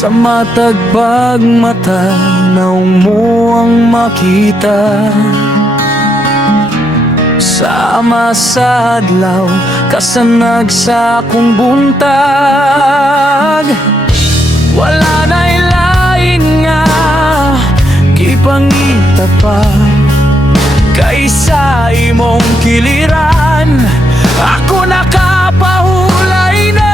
Sa matag pagmata naw mo ang makita. Sama sa adlaw kasanag sa akong buntag. Wala na'y lain nga gipangita pa kaysa imong kiliran. Ako nakapahulay na.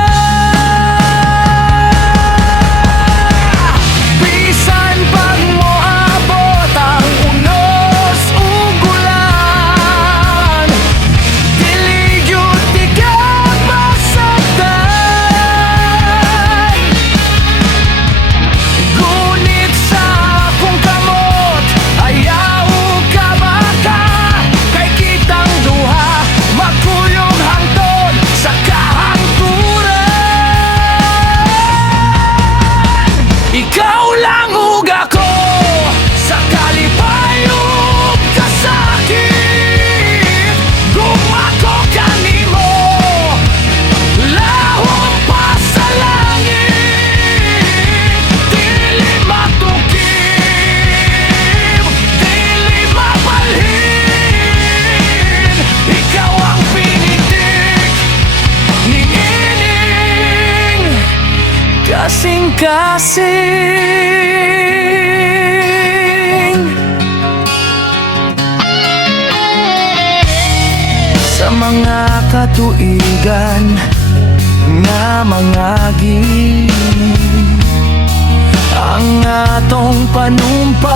Bisan pag moabot ang unos ugulan, dili gyud ti ka masaktan. Gunit sa akong kamot ayaw ka baka, kay kitang duha magkuyog hangtod sa kahangturan. Ikaw lang ug ako sa kalipayong kasakit. Gumako kanimo lahom pa sa langit. Dili matukib, dili mapalhin. Ikaw ang pinitik ni ining kasing-kasing. Sa mga katuigan nga mga gining, ang atong panumpa